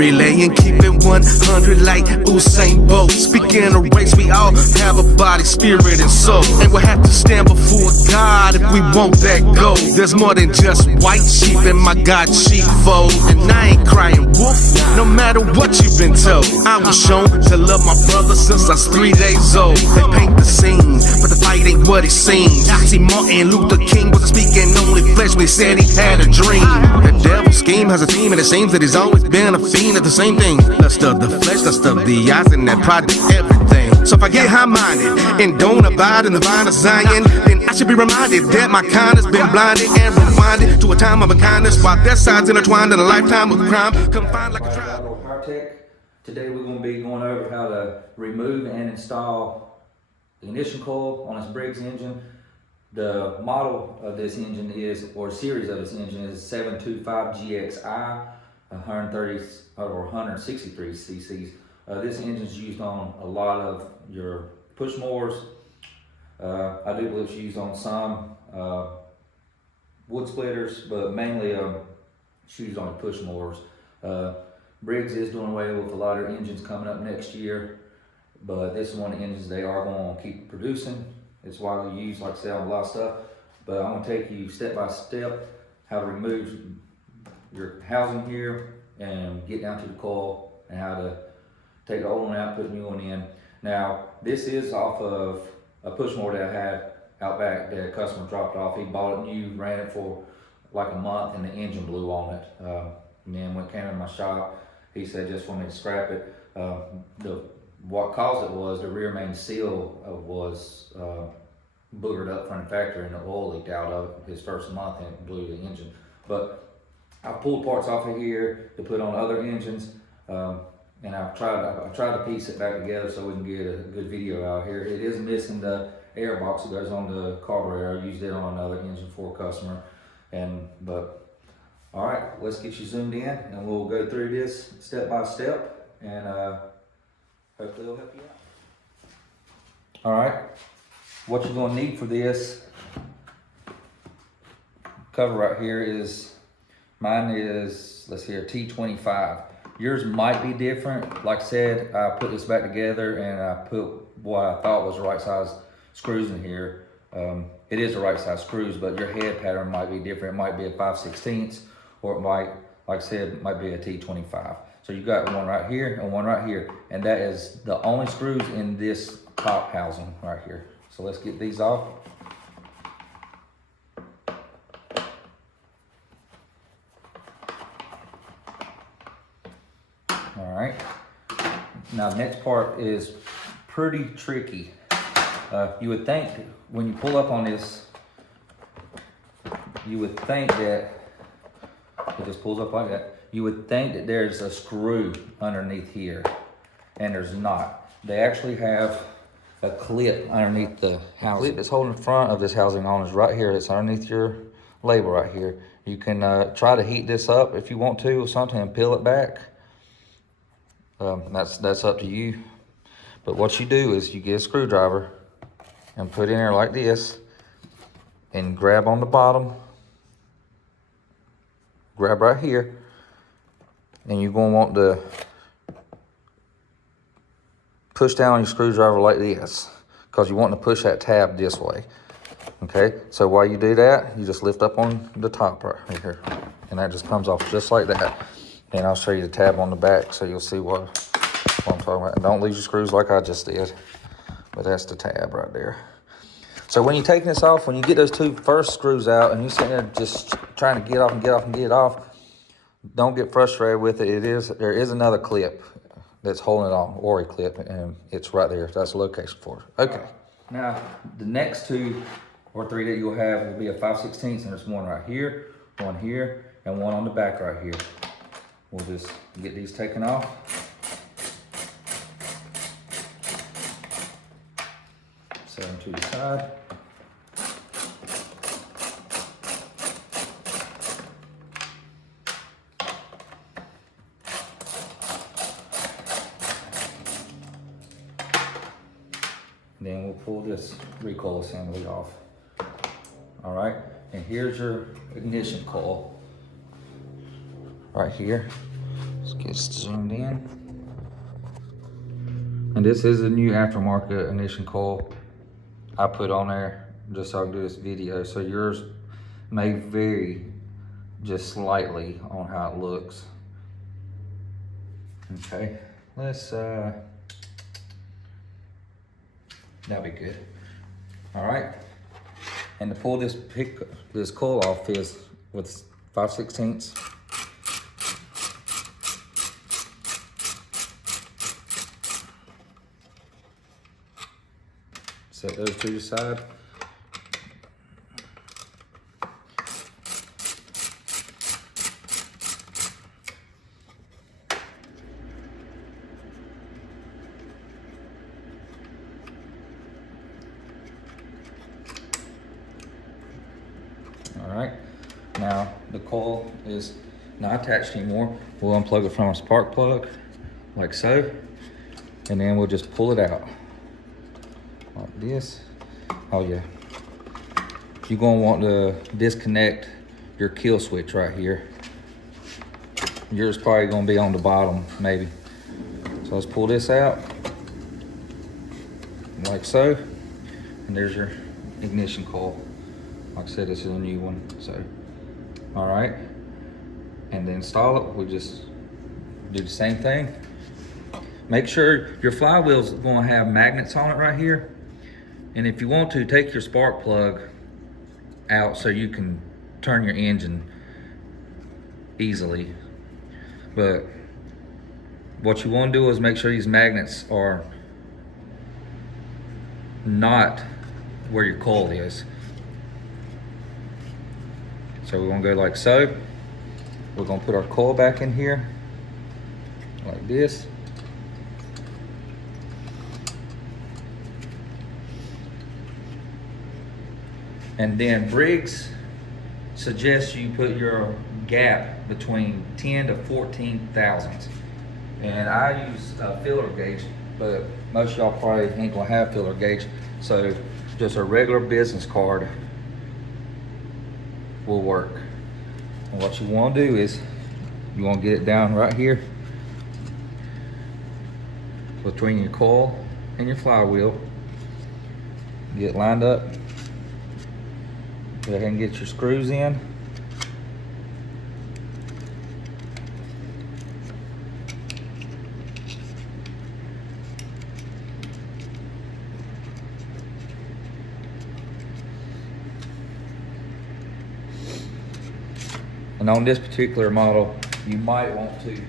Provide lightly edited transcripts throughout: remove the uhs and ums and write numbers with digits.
relay and keep it 100 like Usain Bolt. Speaking of race, we all have a body, spirit, and soul, and we'll have to stand before God if we want that gold. There's more than just white sheep in my God sheepfold, and I ain't crying wolf, no matter what you've been told. I was shown to love my brother since I was 3 days old. They paint the scene, but the fight ain't what it seems. See, Martin Luther King wasn't speaking only flesh when he said he had a dream. The devil's scheme has a theme, and it seems that he's always been a fiend of the same thing. Lust of the flesh, lust of the eyes, and that pride to everything. So if I get high-minded and don't abide in the vine of Zion, then I should be reminded that my kind has been blinded and rewinded to a time of kindness, while their sides intertwined in a lifetime of crime, confined like a tribe. Today we're going to be going over how to remove and install the ignition coil on this Briggs engine. The model of this engine is, or series of this engine is 725GXI, 130 or 163 cc's. This engine is used on a lot of your push mowers. I do believe it's used on some wood splitters, but mainly it's used on push mowers. Briggs is doing away with a lot of engines coming up next year, but this is one of the engines they are going to keep producing. It's widely used, like I said, on a lot of stuff, but I'm going to take you step by step how to remove your housing here and get down to the coil, and how to take the old one out, put a new one in. Now, this is off of a push mower that I had out back that a customer dropped off. He bought it new, ran it for like a month, and the engine blew on it. And then when it came in my shop, he said just for me to scrap it. What caused it was the rear main seal was boogered up from the factory, and the oil leaked out of his first month, and it blew the engine. But I pulled parts off of here to put on other engines, and I tried to piece it back together so we can get a good video out here. It is missing the air box that goes on the carburetor. I used it on another engine for a customer, all right, let's get you zoomed in, and we'll go through this step by step, and hopefully it'll help you out. All right, what you're gonna need for this cover right here is, mine is, let's see here, T25. Yours might be different. Like I said, I put this back together and I put what I thought was the right size screws in here. It is the right size screws, but your head pattern might be different. It might be a 5/16, or it might, like I said, might be a T25. So you got one right here and one right here, and that is the only screws in this top housing right here. So let's get these off. All right, now the next part is pretty tricky. You would think when you pull up on this, you would think that it just pulls up like that. You would think that there's a screw underneath here, and there's not. They actually have a clip underneath the housing. The clip that's holding the front of this housing on is right here. It's underneath your label right here. You can try to heat this up if you want to or something and peel it back. That's up to you. But what you do is you get a screwdriver and put it in there like this, and grab on the bottom, grab right here, and you're going to want to push down on your screwdriver like this, because you want to push that tab this way. Okay, so while you do that, you just lift up on the top right here, and that just comes off just like that. And I'll show you the tab on the back so you'll see what I'm talking about. And don't lose your screws like I just did, but that's the tab right there. So when you're taking this off, when you get those two first screws out and you're sitting there just trying to get off and get off and get off, don't get frustrated with it. There is another clip that's holding it on, or a clip, and it's right there. That's the location for it. Okay. Now, the next 2 or 3 that you'll have will be a 5/16, and there's one right here, and one on the back right here. We'll just get these taken off. Set them to the side. Then we'll pull this recoil assembly off. All right, and here's your ignition coil right here. Let's get It's zoomed in. And this is a new aftermarket ignition coil I put on there just so I can do this video. So yours may vary just slightly on how it looks. Okay, let's, that'll be good. All right, and to pull this coil off is with 5/16. Set those to the side. All right, now the coil is not attached anymore. We'll unplug it from a spark plug, like so, and then we'll just pull it out. Like this. Oh yeah. You're gonna want to disconnect your kill switch right here. Yours probably gonna be on the bottom, maybe. So let's pull this out, like so. And there's your ignition coil. Like I said, this is a new one, so. All right, and to install it, we just do the same thing. Make sure your flywheel's gonna have magnets on it right here. And if you want to, take your spark plug out so you can turn your engine easily. But what you want to do is make sure these magnets are not where your coil is. So we're gonna go like so. We're gonna put our coil back in here, like this. And then Briggs suggests you put your gap between 10 to 14 thousandths. And I use a filler gauge, but most of y'all probably ain't gonna have filler gauge. So just a regular business card will work. And what you wanna do is, you wanna get it down right here between your coil and your flywheel. Get it lined up. Go ahead and get your screws in. And on this particular model, you might want to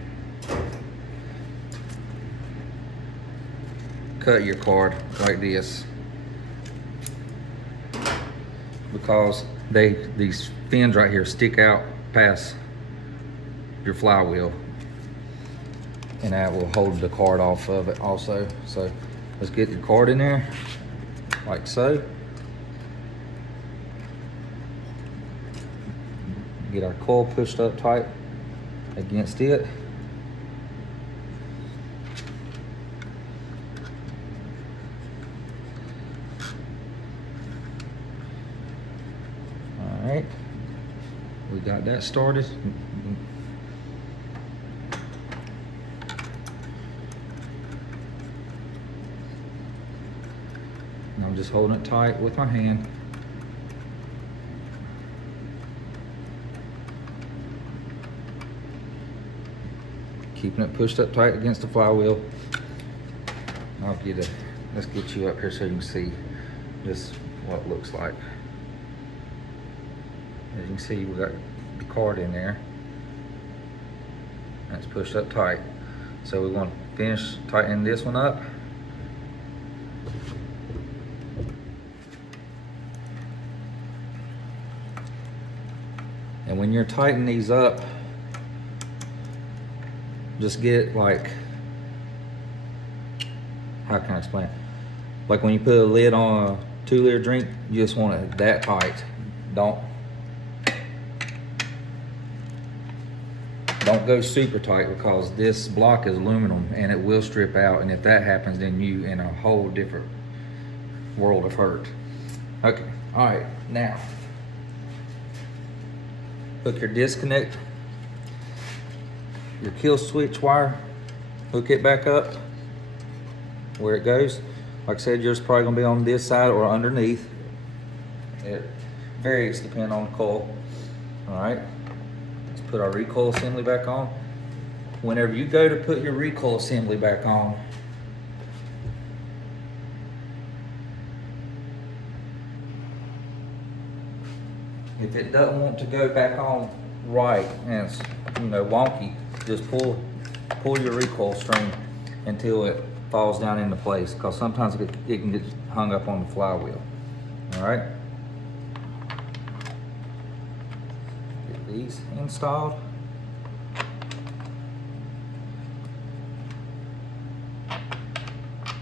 cut your card like this, because these fins right here stick out past your flywheel, and that will hold the card off of it also. So let's get your card in there like so. Get our coil pushed up tight against it. All right, we got that started. And I'm just holding it tight with my hand. Keeping it pushed up tight against the flywheel. Let's get you up here so you can see just what it looks like. As you can see, we got the card in there. And it's pushed up tight. So we're going to finish tightening this one up. And when you're tightening these up, just get like, how can I explain? Like when you put a lid on a 2-liter drink, you just want it that tight. Don't go super tight, because this block is aluminum and it will strip out. And if that happens, then you in a whole different world of hurt. Okay, all right, now hook your disconnect your kill switch wire, hook it back up where it goes. Like I said, yours is probably gonna be on this side or underneath. It varies depending on the coil. All right, let's put our recoil assembly back on. Whenever you go to put your recoil assembly back on, if it doesn't want to go back on right and it's, you know, wonky, just pull your recoil string until it falls down into place, because sometimes it can get hung up on the flywheel. All right, get these installed.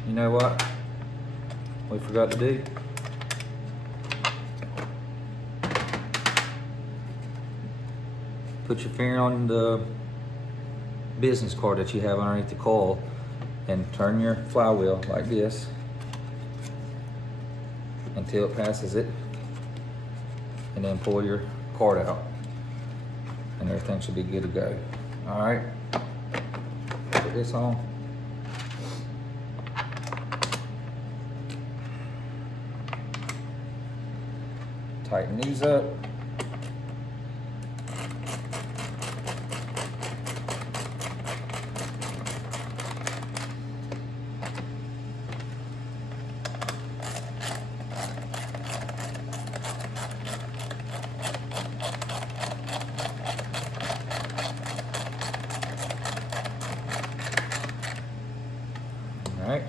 You know what we forgot to do? Put your finger on the business card that you have underneath the coil and turn your flywheel like this until it passes it, and then pull your card out and everything should be good to go. All right, put this on. Tighten these up. All right,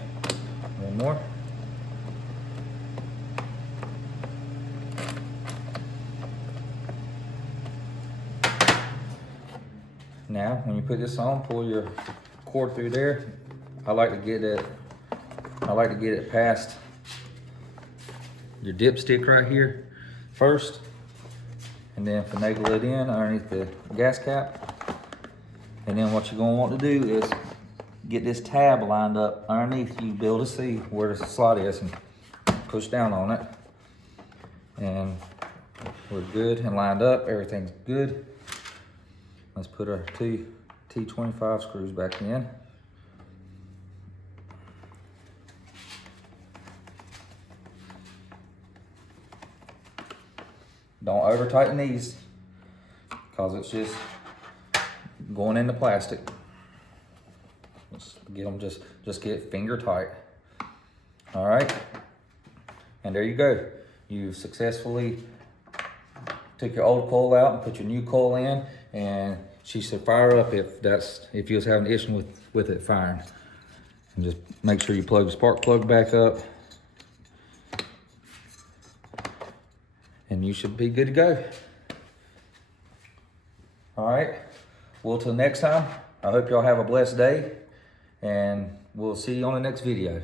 one more. Now, when you put this on, pull your cord through there. I like to get it past your dipstick right here first, and then finagle it in underneath the gas cap. And then what you're gonna want to do is get this tab lined up underneath. You be able to see where the slot is and push down on it. And we're good and lined up, everything's good. Let's put our two T25 screws back in. Don't over tighten these, because it's just going into plastic. Let's get them just get finger tight. All right, and there you go. You successfully took your old coil out and put your new coil in, and she should fire up if you was having an issue with it firing. And just make sure you plug the spark plug back up, and you should be good to go. All right, well, till next time, I hope y'all have a blessed day, and we'll see you on the next video.